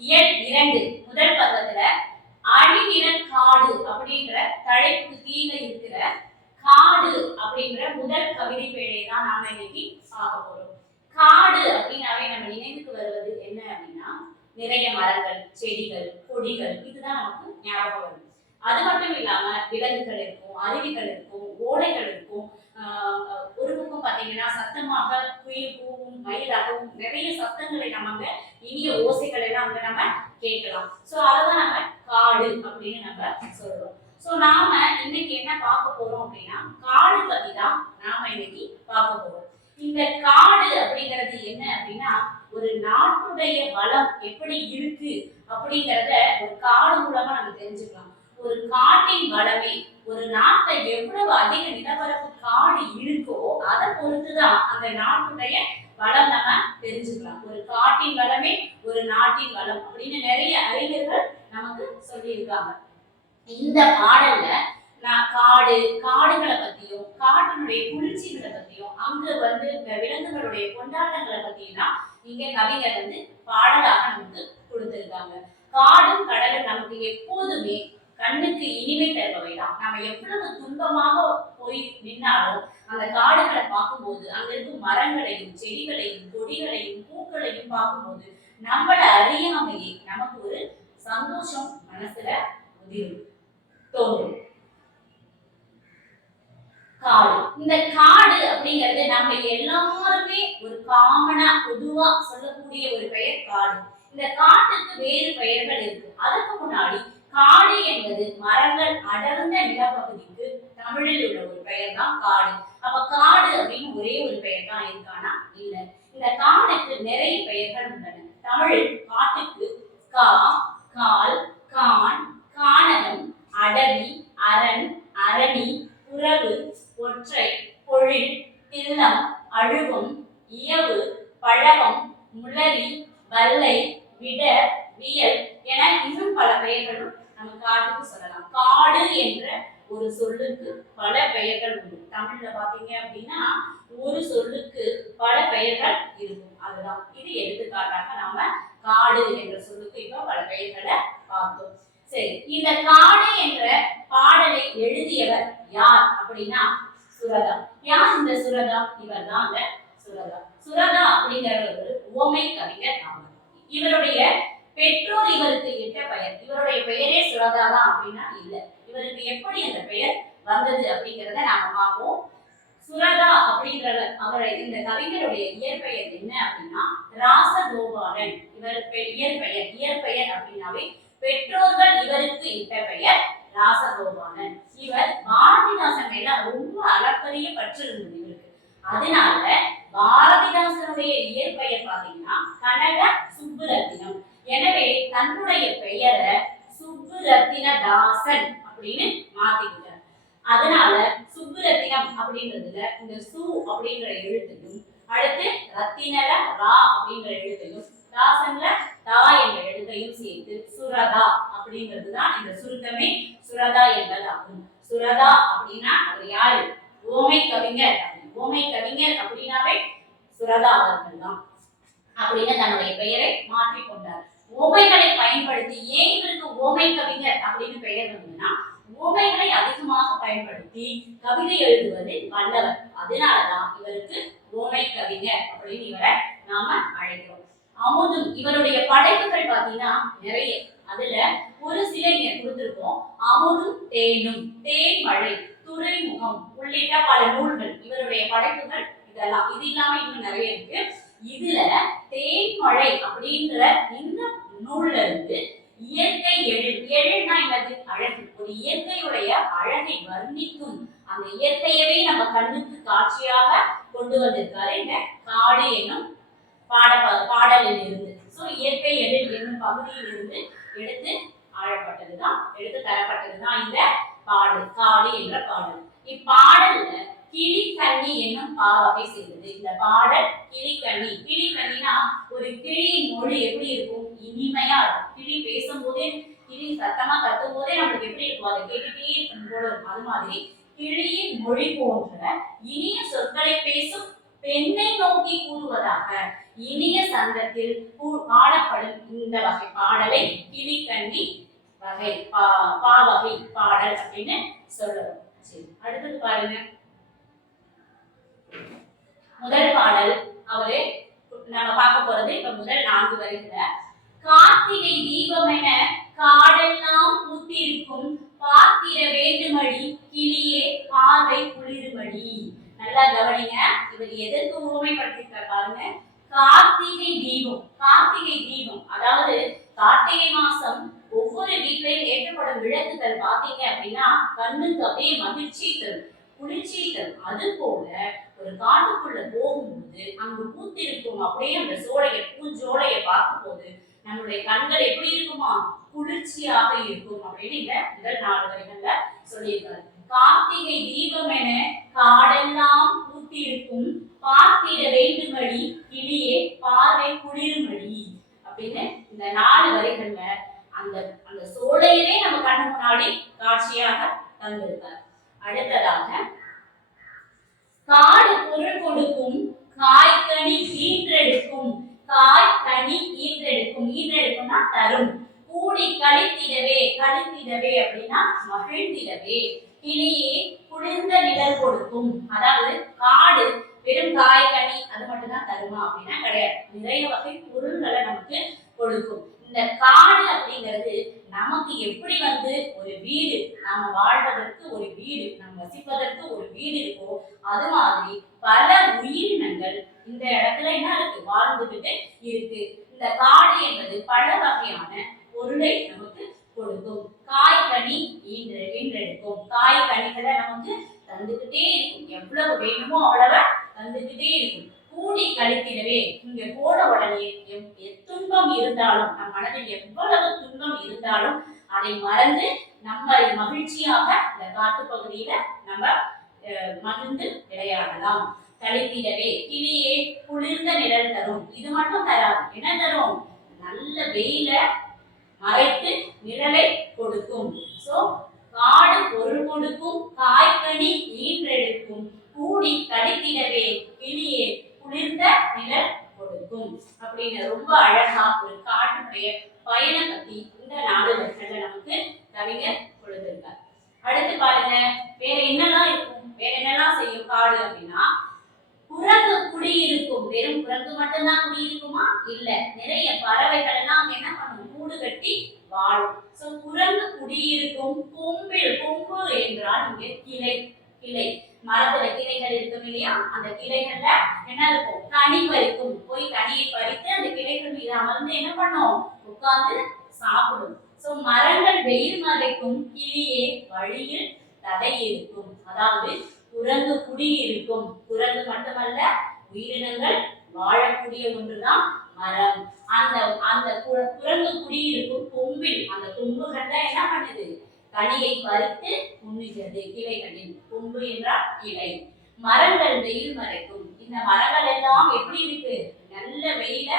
இயல் 2 முதல் பக்கத்துல அணிநிறக் காடு அப்படின்ற தலைப்பு கீழே இருக்கிற காடு அப்படின்ற முதல் கவிதை பேழை தான் நாம இன்னைக்கு பார்க்க போறோம். காடு அப்படின்னாவே நம்ம நினைவுக்கு வருவது என்ன அப்படின்னா நிறைய மரங்கள், செடிகள், கொடிகள் இதுதான் நமக்கு ஞாபகம் வரும். அது மட்டும் இல்லாம விலங்குகள் இருக்கும், அருவிகள் இருக்கும், ஓடைகள் இருக்கும். ஒரு பக்கம் பாத்தீங்கன்னா சத்தமாக குயில் கூவும், மயிலாகவும் நிறைய சத்தங்களை நம்ம இனிய ஓசைகள் எல்லாம் அங்க நம்ம கேட்கலாம். சோ அததான் நம்ம காடு அப்படின்னு நம்ம சொல்றோம். சோ நாம இன்னைக்கு என்ன பார்க்க போறோம் அப்படின்னா காடு பத்தி தான் நாம இன்னைக்கு பார்க்க போறோம். இந்த காடு அப்படிங்கிறது என்ன அப்படின்னா ஒரு நாட்டுடைய வளம் எப்படி இருக்கு அப்படிங்கிறத ஒரு காடு மூலமா நம்ம தெரிஞ்சுக்கலாம். ஒரு காட்டின் வளமே ஒரு நாட்டை எவ்வளவு அதிக நிலப்பரப்பு காடு இருக்கோ அதை பொறுத்துதான் அந்த நாட்டுடைய வளம் நம்ம தெரிஞ்சுக்கலாம். ஒரு காட்டின் வளமே ஒரு நாட்டின் வளம் அப்படின்னு நிறைய அறிஞர்கள் நமக்கு சொல்லியிருக்காங்க. இந்த பாடல்ல நான் காடுகளை பத்தியும் காட்டினுடைய குளிர்ச்சிகளை பத்தியும் அங்க விலங்குகளுடைய கொண்டாட்டங்களை பத்தியும் தான் இங்க கவிஞர் பாடலாக நமக்கு கொடுத்திருக்காங்க. காடும் கடலும் நமக்கு எப்போதுமே கண்ணுக்கு இனிமை தருபவைதான். நம்ம எவ்வளவு துன்பமாக போய் நின்னாலும் அந்த காடுகளை பார்க்கும்போது அங்க இருக்கும் மரங்களையும், செடிகளையும், கொடிகளையும், பூக்களையும் பார்க்கும்போது நம்மள அறியாமையே நமக்கு ஒரு சந்தோஷம் மனசுல தோன்றும். காடு, இந்த காடு அப்படிங்கிறது நம்ம எல்லாருமே ஒரு காமனா பொதுவா சொல்லக்கூடிய ஒரு பெயர் காடு. இந்த காட்டுக்கு வேறு பெயர்கள் இருக்கு. அதுக்கு முன்னாடி காடு என்பது மரங்கள் அடர்ந்த நிலப்பகுதிக்கு தமிழில் உள்ள ஒரு பெயர் தான் காடு. அப்ப காடு அப்படின்னு ஒரே ஒரு பெயர் தான் இருக்கானா? இல்ல. இந்த காடுக்கு நிறைய பெயர்கள் உள்ளன. தமிழில் காட்டுக்கு கா, கால், கான், கானகம், அடவி, அரண், அரணி, புறவு, ஒற்றை, பொழில், தில்லம், அழுவம், இயவு, பழவம், முளரி, வல்லை, விட, வியல் என இன்னும் பல பெயர்களும் நம்ம காட்டுக்கு சொல்லலாம். காடு என்ற ஒரு சொல்லுக்கு பல பெயர்கள் உண்டு. தமிழ்ல பாத்தீங்க அப்படின்னா ஒரு சொல்லுக்கு பல பெயர்கள் இருக்கும். அதுதான் இது எடுத்துக்காட்டாக நாம காடு என்ற சொல்லுக்கு இப்ப பல பெயர்களை பார்த்தோம். சரி, இந்த காடு என்ற பாடலை எழுதியவர் யார் அப்படின்னா சுரதா. யார் இந்த சுரதா? இவர் தான் அந்த சுரதா. சுரதா அப்படிங்கிற ஒரு உவமை கவிஞர் ஆவார். இவருடைய பெற்றோர் இவருக்கு இட்ட பெயர். இவருடைய பெயரே சுரதா தான் அப்படின்னா இல்ல. இவருக்கு எப்படி அந்த பெயர் வந்தது அப்படிங்கிறத நாம பார்ப்போம். சுரதா அப்படிங்கிற அவரை இந்த கவிஞருடைய இயற்பெயர் என்ன அப்படின்னா ராசகோபாலன். இவர் இயற்பெயர் அப்படின்னாவே பெற்றோர்கள் இவருக்கு இட்ட பெயர் ராசகோபாலன். இவர் பாரதிதாசன் மேல ரொம்ப அளப்பரிய பற்று இருந்தது இவருக்கு. அதனால பாரதிதாசனுடைய இயற்பெயர் பாத்தீங்கன்னா கனக சுப்புரத்தினம். எனவே தன்னுடைய பெயரை சுப்புரத்தினதாசன் அப்படின்னு மாத்திக்கிட்டார். அதனால சுப்புரத்தினம் அப்படின்றதுல இந்த சு அப்படிங்கிற எழுத்தையும் அடுத்து ரத்தினல ரா அப்படிங்கிற எழுத்தையும் தாசன்ல தா என்ற எழுத்தையும் சேர்த்து சுரதா அப்படிங்கிறதுதான் இந்த சுருக்கமே சுரதா என்பதாகும். சுரதா அப்படின்னா அவர் யாரு? ஓமை கவிஞர். ஓமை கவிஞர் அப்படின்னாவே சுரதா அவர்கள் தான் அப்படின்னு தன்னுடைய பெயரை மாற்றிக்கொண்டார். ஓமைகளை பயன்படுத்தி ஏன் இவருக்கு ஓமை கவிஞர் அப்படின்னு பெயர் வந்ததுன்னா ஓமைகளை அதிகமாக பயன்படுத்தி கவிதை எழுதுவது வல்லவர். அதனாலதான் இவருக்கு ஓமை கவிஞர் அப்படின்னு இவரை நாம அழைக்கிறோம். அமுதும் இவருடைய படைப்புகள் பாத்தீங்கன்னா நிறைய. அதுல ஒரு சில இங்க கொடுத்திருக்கோம். அமுதும் தேனும், தேன்மழை, துறைமுகம் உள்ளிட்ட பல நூல்கள் இவருடைய படைப்புகள். இதெல்லாம் இது இல்லாம இன்னும் நிறைய இருக்கு. இதுல தேன்மழை அப்படின்ற இந்த நூல்ல இருந்து இயற்கை எழில்னா என்னது? அழகு. ஒரு இயற்கையுடைய அழகை வர்ணிக்கும் அந்த இயற்கையவே நம்ம கண்ணுக்கு காட்சியாக கொண்டு வந்திருக்காரு இந்த காடு என்னும் பாடலில் இருந்து. சோ இயற்கை எழில் என்னும் பகுதியில் இருந்து எடுத்து தரப்பட்டதுதான் இந்த பாடல், காடு என்ற பாடல். இப்பாடல்ல கிளிக்கண்ணி என்னும் பாவகை செய்தது. இந்த பாடல் கிளிக்கண்ணி. கிளிக்கண்ணினா ஒரு கிளியின் மொழி எப்படி இருக்கும்? இனிமையா இருக்கும். கிளி பேசும்போதே, கிளி சத்தமா கத்தும் போதே நம்மளுக்கு எப்படி இருக்கும்? அதை கேட்டுட்டே இருக்கும் போல இருக்கும். அது மாதிரி கிளியின் மொழி போன்ற இனிய சொற்களை பேசும் பெண்ணை நோக்கி கூறுவதாக இனிய சந்தத்தில் பாடப்படும் இந்த வகை பாடலை கிளிக்கண்ணி வகை பாவகை பாடல் அப்படின்னு சொல்லணும். சரி, அடுத்தது பாருங்க. முதல் பாடல் அவரு நம்ம பார்க்க போறது இப்ப முதல் 4 வரிகள. கார்த்திகை தீபம் என காடெல்லாம் பூத்திருக்கும் பார்த்திட வேண்டுமடி கிளியே பார்வை குளிருமடி. நல்லா கவனிங்க, இவர் எதற்கு உவமைப்படுத்திருக்கார் பாருங்க. கார்த்திகை தீபம், கார்த்திகை தீபம் அதாவது கார்த்திகை மாசம் ஒவ்வொரு வீட்லயும் ஏற்றப்படும் விளக்குகள் பாத்தீங்க அப்படின்னா கண்ணுக்கு அப்படியே மகிழ்ச்சி தரும், குளிர்ச்சி தரும். அது போல ஒரு காட்டுக்குள்ள போகும்போது அங்கு பூத்திருக்கும் அப்படியே அந்த சோலையை பூஞ்சோலையை பார்க்கும் போது நம்மளுடைய கண்கள் எப்படி இருக்குமா, குளிர்ச்சியாக இருக்கும் அப்படின்னு இந்த முதல் 4 வரிகள்ல சொல்லியிருக்காரு. கார்த்திகை தீபம் என காடெல்லாம் பூத்திருக்கும் பார்த்திட வேண்டுமடி கிளியே பார்வை குளிருமடி அப்படின்னு இந்த 4 வரிகள்ல அந்த அந்த சோலையவே நம்ம கண்ணு முன்னாடி காட்சியாக தந்திருக்கார். அடுத்ததாக காடு பொருள் கொடுக்கும் காய்கனி ஈன்றெடுக்கும், காய்கனி ஈன்றெடுக்கும், ஈன்றெடுக்கும்னா தரும். கூடி கழித்திடவே, கழித்திடவே அப்படின்னா மகிழ்ந்திடவே. கிளியே குளிர்ந்த நிழல் கொடுக்கும். அதாவது காடு வெறும் காய்கனி அது மட்டும் தான் தருமா அப்படின்னா கிடையாது, நிறைய வகை பொருள்களை நமக்கு கொடுக்கும். இந்த காடு அப்படிங்கிறது நமக்கு எப்படி ஒரு வீடு, நாம வாழ்வதற்கு ஒரு வீடு, நம்ம வசிப்பதற்கு ஒரு வீடு இருக்கோ அது மாதிரி பல உயிரினங்கள் இந்த இடத்துல என்ன இருக்கு, வாழ்ந்துகிட்டு இருக்கு. இந்த காடு என்பது பல வகையான பொருளை நமக்கு கொடுக்கும். காய்கனி ஈன்றெடுக்கும், காய்கனிகளை நமக்கு தந்துகிட்டே இருக்கும், எவ்வளவு வேணுமோ அவ்வளவு தந்துகிட்டே இருக்கும். கூடி கழித்திடவே, இங்க போன உடனே துன்பம் இருந்தாலும் நம் மனதில் எவ்வளவு துன்பம் இருந்தாலும் அதை மறந்து நம்ம மகிழ்ச்சியாக இந்த காட்டு பகுதியில நம்ம மகிழ்ந்து விளையாடலாம். கழித்திடவே, கிளியே குளிர்ந்த நிழல் தரும். இது மட்டும் தராது, என்ன தரும், நல்ல வெயில மறைத்து நிழலை கொடுக்கும். சோ காடு பொருள் கொடுக்கும், காய்கனி ஈன்றெடுக்கும், கூடி கழித்திடவே கிளியே குளிர்ந்த நிழல் கொடுக்கும் அப்படின்னு ரொம்ப அழகா ஒரு காட்டுடைய பயணம் பத்தி இந்த 4 வரிகள்ல நமக்கு கவிஞர் கொடுத்திருக்கார். அடுத்து பாருங்க, வேற என்னெல்லாம் இருக்கும், வேற என்னெல்லாம் செய்யும் காடு அப்படின்னா, குரங்கு குடியிருக்கும். வெறும் குரங்கு மட்டும்தான் குடியிருக்குமா, இல்ல, நிறைய பறவைகள் எல்லாம் என்ன பண்ணும், கூடு கட்டி வாழும். சோ குரங்கு குடியிருக்கும். கொம்பில், கொம்பு என்றால் இங்க கிளை, கிளை மரத்துல கிளைகள் இருக்கும் இல்லையா, அந்த கிளைகள்ல என்ன இருக்கும், கனி பறிக்கும். போய் கனியை பறித்து அந்த கிளைகள் மீது அமர்ந்து என்ன பண்ணும், உட்கார்ந்து சாப்பிடும். சோ மரங்கள் வெயில் மறைக்கும், கிளியே வழியில் தடை இருக்கும். அதாவது குரங்கு குடியிருக்கும், குரங்கு மட்டுமல்ல உயிரினங்கள் வாழக்கூடிய ஒன்றுதான் மரம். அந்த அந்த குரங்கு குடியிருக்கும் கொம்பில், அந்த கொம்புகள்ல என்ன பண்ணுது, கனியை பறித்து உண்ணுகிறது. கிளைகளில், கொம்பு என்றால் கிளை. மரங்கள் வெயில் மறைக்கும். இந்த மரங்கள் எல்லாம் எப்படி இருக்கு, நல்ல வெயில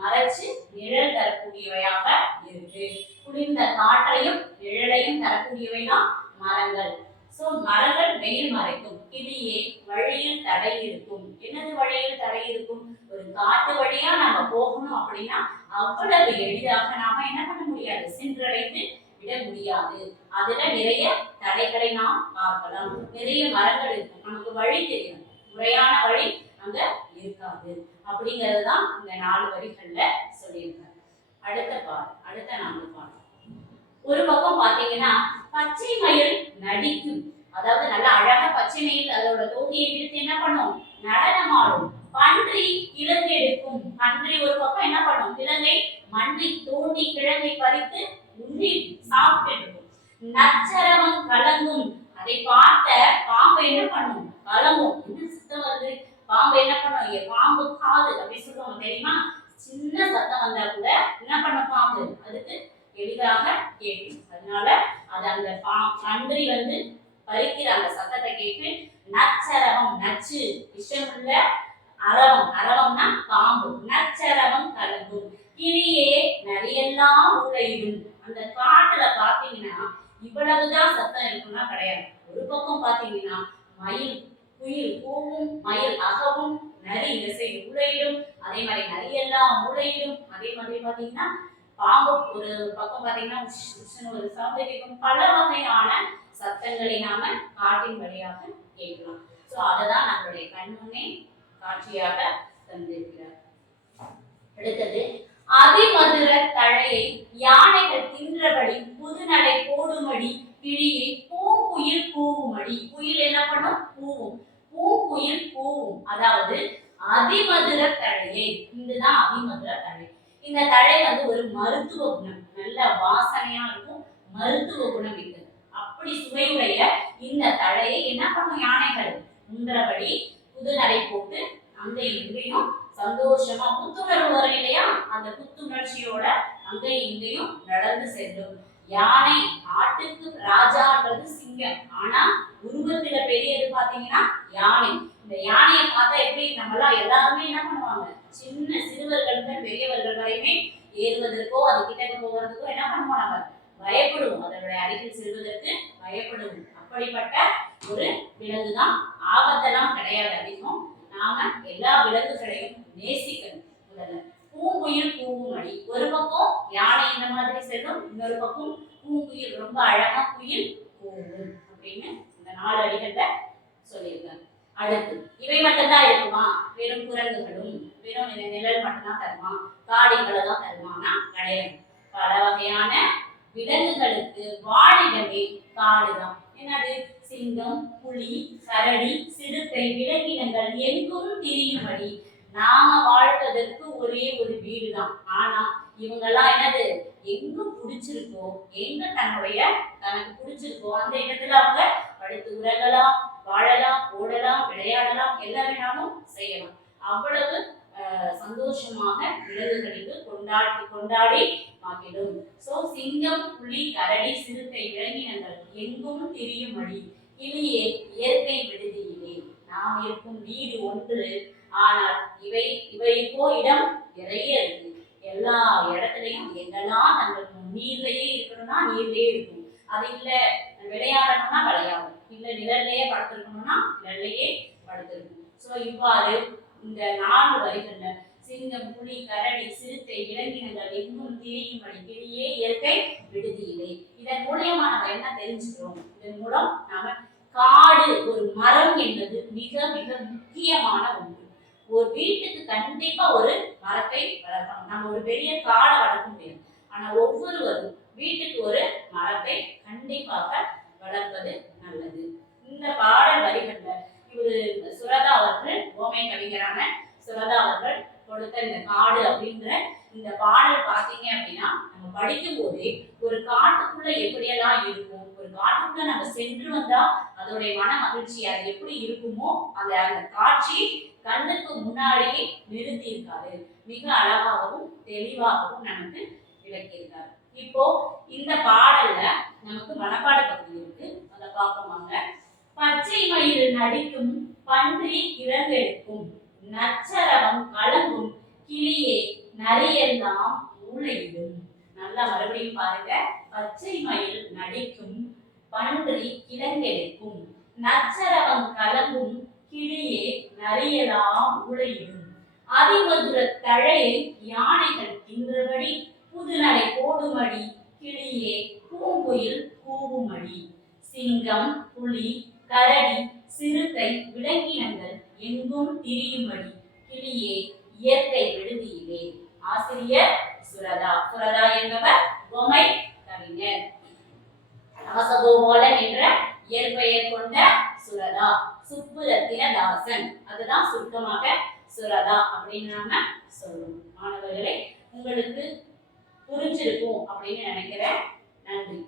மறைச்சு நிழல் தரக்கூடியவையாக இருக்கு. குளிர்ந்த காற்றையும் நிழலையும் தரக்கூடியவைதான் மரங்கள். சோ மரங்கள் வெயில் மறைக்கும். கிளியே வழியில் தடை இருக்கும். என்னது வழியில் தடை இருக்கும், ஒரு காட்டு வழியா நம்ம போகணும் அப்படின்னா அவ்வளவு எளிதாக நாம என்ன பண்ண முடியாது, சென்றடைந்து விட முடியாது. அதுல நிறைய தடைகளை நாம் பார்க்கலாம். நிறைய மரங்கள் இருக்கும், நமக்கு வழி தெரியும், முறையான வழி அங்க இருக்காது. அப்படிங்கறதுதான் இந்த 4 வரிகள்ல சொல்லியிருக்காரு. அடுத்த 4 பாடல். ஒரு பக்கம் பாத்தீங்கன்னா பச்சை மயில் நடிக்கும். அதாவது நல்ல அழகா பச்சை மயில் அதோட தோகையை விரித்து என்ன பண்ணும், நடனமாடும். பன்றி கிழங்கு எடுக்கும். பன்றி ஒரு பக்கம் என்ன பண்ணும், கிழங்கை மண்ணை தோண்டி கிழங்கை பறித்து உண்டி சாப்பிட்டு இருக்கும். நச்சரவம் கலங்கும். அதை பார்த்த பாம்பு என்ன பண்ணும், கலங்கும். என்ன சத்தம் வருது, பாம்பு என்ன பண்ணும், பாம்பு காது அப்படி சொல்லுவாங்க தெரியுமா, சின்ன சத்தம் வந்தா கூட என்ன பண்ணும் பாம்பு, அதுக்கு எளிதாக கேட்கும். அதனால அது அந்த பன்றி பறிக்கிற அந்த சத்தத்தை கேட்டு நச்சரவம், நச்சு விஷமுள்ள, அரவம், அரவம்னா பாம்பு, நச்சரவம் கலங்கும். கிளியே நரியெல்லாம் ஊழையிடும். அந்த காட்டுல பாத்தீங்கன்னா இவ்வளவுதான் சத்தம் இருக்குன்னா கிடையாது. ஒரு பக்கம் பாத்தீங்கன்னா மயில் குயில் கூவும், மயில் அகவும், நரி இசை உலையிடும், அதே மாதிரி நரியெல்லாம் உலையிடும். அதே மாதிரி பாத்தீங்கன்னா பாம்பு ஒரு பக்கம் பாத்தீங்கன்னா ஒரு சவுண்ட் கேட்கும். பல வகையான சத்தங்களை நாம காட்டின் வழியாக கேட்கலாம். சோ அததான் நம்மளுடைய கண்முன்னே காட்சியாக தந்திருக்கிறார். அடுத்தது அதிமதுர தழையை யானைகள் தின்றபடி புதுநடை போடுமடி கிழியை பூங்குயில் கூவுமடி. குயில் என்ன பண்ணும்? கூவும். பூங்குயில் கூவும். அதாவது அதிமதுர தழையை, இதுதான் அதிமதுர தழை. இந்த தழை ஒரு மருத்துவ குணம், நல்ல வாசனையா இருக்கும், மருத்துவ குணம் இருக்கு. அப்படி சுவையுடைய இந்த தழையை என்ன பண்ணும்? யானைகள் உண்றபடி புதுநடை போட்டு அங்க இங்கேயும் சந்தோஷமா புத்துணர்வு வரும் இல்லையா, அந்த புத்துணர்ச்சியோட அங்க இங்கேயும் நடந்து செல்லும். யானை ஆட்டுக்கு ராஜான்றது சிங்கம், ஆனா உருவத்துல பெரியது பாத்தீங்கன்னா யானை. இந்த யானையை பார்த்தா எப்படி நம்மளாம் எல்லாருமே என்ன பண்ணுவாங்க, சின்ன சிறுவர்கள் முதல் பெரியவர்கள் வரையுமே ஏறுவதற்கோ அது கிட்ட போவதற்கோ என்ன பண்ணுவோம், நம்ம பயப்படுவோம். அதனுடைய அருகில் செல்வதற்கு பயப்படுவோம். அப்படிப்பட்ட ஒரு விலங்குதான். ஆபத்தெல்லாம் கிடையாது அதிகம். நாம எல்லா விலங்குகளையும் நேசிக்கணும். முதல்ல பூங்குயில் கூவுமடி, ஒரு பக்கம் யானை இந்த மாதிரி செல்லும், இன்னொரு பக்கம் பூங்குயில் ரொம்ப அழகா குயில் கூவும் அப்படின்னு இந்த 4 அடிகள்ல சொல்லியிருக்காங்க. அடுத்து இவை மட்டும்தான் இருக்குமா? வெறும் குரங்குகளும் வெறும் நிழல் மட்டும்தான் தருமா? காடுகளை தான் தருமானா கிடையாது. பல வகையான விலங்குகளுக்கு வாழிடமே காடுதான். என்னது? சிங்கம், புலி, கரடி, சிறுத்தை, விலங்கினங்கள் எங்கும் திரியும்படி. நாம வாழ்வதற்கு ஒரே ஒரு வீடு தான். ஆனா இவங்கெல்லாம் என்னது? எங்க பிடிச்சிருக்கோ, எங்க தனக்கு பிடிச்சிருக்கோ அந்த இடத்துல அவங்க படுத்து உறங்கலாம், வாழலாம், ஓடலாம், விளையாடலாம், எல்லா வேணாலும் செய்யலாம். அவ்வளவு சந்தோஷமாக விலங்குகளுக்கு கொண்டாடி மகிழும். சோ சிங்கம், புலி, கரடி, சிறுத்தை, விலங்கினங்கள் எங்கும் திரியும்படி கிளியே இயற்கை விடுதியிலே. நாம் இருக்கும் வீடு ஒன்று, ஆனால் இவைக்கோ இடம் நிறைய இருக்கு. எல்லா இடத்துலையும் எங்கெல்லாம் தங்கள் நீர்லயே இருக்கணும்னா நீர்லயே இருக்கும், அது இல்ல விளையாடணும்னா விளையாடும், இல்ல நிழல்லையே படுத்திருக்கணும்னா நிழல்லையே படுத்திருக்கும். சோ இவ்வாறு இந்த 4 வரிகள்ல சிங்கம், புலி, கரடி, சிறுத்தை, விலங்கினங்கள் எங்கும் திரியும்படி கிளியே இயற்கை விடுதியிலே. இதன் மூலமா நம்ம என்ன தெரிஞ்சுக்கிறோம்? இதன் மூலம் நாம காடு, ஒரு மரம் என்பது மிக மிக முக்கியமான ஒன்று. ஒரு வீட்டுக்கு கண்டிப்பா ஒரு மரத்தை வளர்க்கணும். நம்ம ஒரு பெரிய காடை வளர்க்க முடியாது, ஆனா ஒவ்வொருவரும் வீட்டுக்கு ஒரு மரத்தை கண்டிப்பாக வளர்ப்பது நல்லது. இந்த பாடல் வரிகள்ல இவரு சுரதா அவர்கள், ஓமை கவிஞரான சுரதா அவர்கள் கொடுத்த இந்த காடு அப்படின்ற இந்த பாடல் பாத்தீங்க அப்படின்னா, நம்ம படிக்கும் போதே ஒரு காட்டுக்குள்ள எப்படியெல்லாம் இருக்கும், ஒரு காட்டுக்குள்ள நம்ம சென்று வந்தா அதோடைய மன மகிழ்ச்சி அது எப்படி இருக்குமோ அந்த காட்சி கண்ணுக்கு முன்னாடியே நிறுத்தி இருக்காரு. மிக அழகாகவும் தெளிவாகவும் நமக்கு விளக்கியிருக்காரு. இப்போ இந்த பாடல்ல நமக்கு மனப்பாட பகுதி இருக்கு, அதை பார்ப்போமாங்க. பச்சை மயில் நடிக்கும், பன்றி இறங்கெடுக்கும், நச்சரவம் கலங்கும், கிளியே நரியெல்லாம் மூளையிடும். நல்லா மறுபடியும் பாருங்க. பச்சை மயில் நடிக்கும், பன்றி கிழங்கெடுக்கும், நச்சரவம் கலங்கும், கிளியே நரியெல்லாம் மூளையிடும். அதிமதுர தழையை யானைகள் தின்றபடி புதுநடை போடுமடி கிளியே பூங்குயில் கூவுமடி. சிங்கம், புலி, கரடி, சிறுத்தை, விலங்கினங்கள் எங்கும் திரியும்படி கிளியே இயற்கை விடுதியிலே. ஆசிரியர் சுரதா. சுரதா என்பவர் பொம்மை கவிஞர். ராசகோபாலன் என்ற இயற்பெயர் கொண்ட சுரதா. சுப்புரத்தினதாசன், அதுதான் சுருக்கமாக சுரதா அப்படின்னு நாம சொல்லுவோம். மாணவர்களே, உங்களுக்கு புரிஞ்சிருக்கும் அப்படின்னு நினைக்கிறேன். நன்றி.